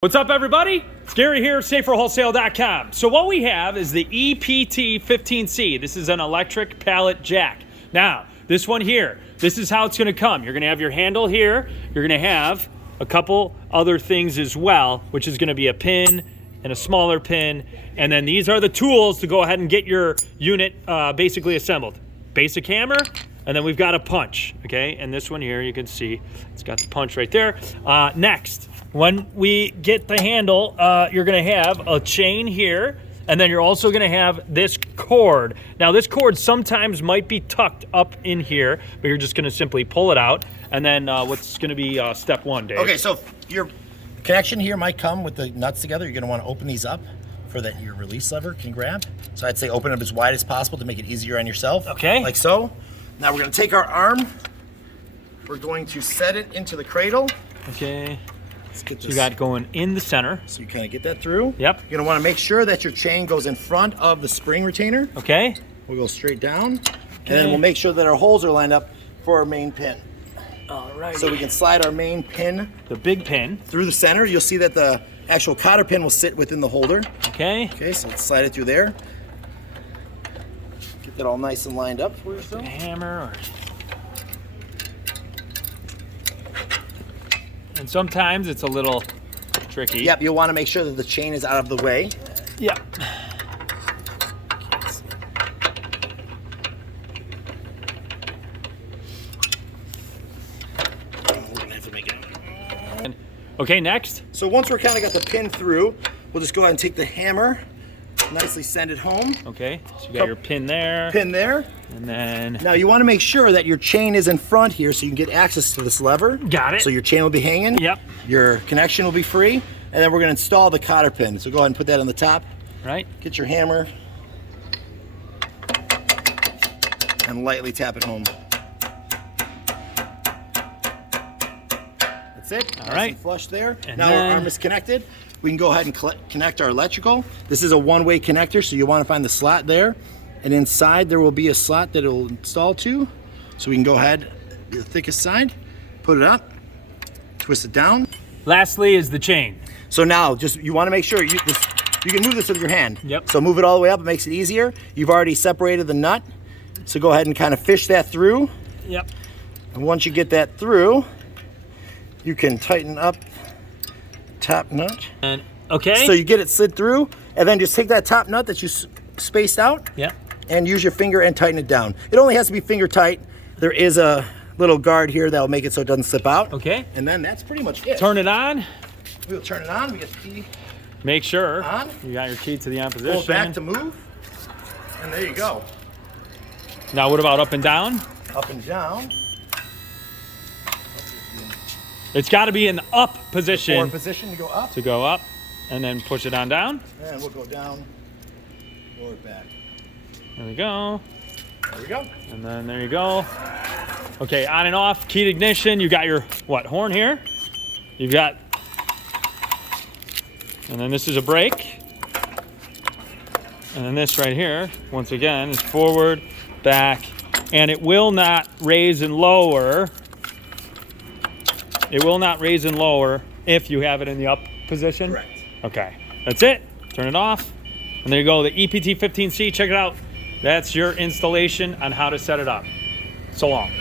What's up, everybody? It's Gary here, saferwholesale.com. So what we have is the Ept-15c. This is an electric pallet jack. Now, this one here, this is how it's gonna come. You're gonna have your handle here. You're gonna have a couple other things as well, which is gonna be a pin and a smaller pin. And then these are the tools to go ahead and get your unit basically assembled. Basic hammer, and then we've got a punch, okay? And this one here, you can see, it's got the punch right there. Next, when we get the handle, you're gonna have a chain here, and then you're also gonna have this cord. Now this cord sometimes might be tucked up in here, but you're just gonna simply pull it out. And then what's gonna be step one, Dave? Okay, so your connection here might come with the nuts together. You're gonna wanna open these up for that your release lever can grab. So I'd say open it up as wide as possible to make it easier on yourself. Okay. Like so. Now we're gonna take our arm, we're going to set it into the cradle. Okay. Let's get this. So you got going in the center. So you kind of get that through. Yep. You're gonna wanna make sure that your chain goes in front of the spring retainer. Okay. We'll go straight down. Okay. And then we'll make sure that our holes are lined up for our main pin. All right. So we can slide our main pin. The big pin. Through the center. You'll see that the actual cotter pin will sit within the holder. Okay. Okay, so let's slide it through there. Get that all nice and lined up for yourself. Hammer or... And sometimes it's a little tricky. Yep, you'll want to make sure that the chain is out of the way. Yep. We're gonna have to make it. Okay, next. So once we're kind of got the pin through, we'll just go ahead and take the hammer, nicely send it home. Okay, so you got your pin there. Pin there. And then... Now you want to make sure that your chain is in front here so you can get access to this lever. Got it. So your chain will be hanging. Yep. Your connection will be free. And then we're going to install the cotter pin. So go ahead and put that on the top. Right. Get your hammer. And lightly tap it home. That's it. All right. Flush there. And now then... our arm is connected. We can go ahead and connect our electrical. This is a one-way connector, so you want to find the slot there. And inside there will be a slot that it will install to. So we can go ahead, the thickest side, put it up, twist it down. Lastly is the chain. So now just you want to make sure you can move this with your hand. Yep. So move it all the way up, it makes it easier. You've already separated the nut. So go ahead and kind of fish that through. Yep. And once you get that through, you can tighten up top nut. And okay. So you get it slid through, and then just take that top nut that you spaced out. Yep. And use your finger and tighten it down. It only has to be finger tight. There is a little guard here that will make it so it doesn't slip out. Okay. And then that's pretty much it. Turn it on. We'll turn it on. We get the key Make sure on. you got your key to the on position. Pull it back to move. And there you go. Now what about up and down? Up and down. It's got to be in the up position. Forward position to go up. To go up, and then push it on down. And we'll go down, forward, back. There we go. There we go. And then there you go. Okay, on and off, key to ignition. You got your, what, horn here? You've got, and then this is a brake. And then this right here, once again, is forward, back, and it will not raise and lower. It will not raise and lower if you have it in the up position. Correct. Okay, that's it. Turn it off. And there you go, the Ept-15c, check it out. That's your installation on how to set it up. So long.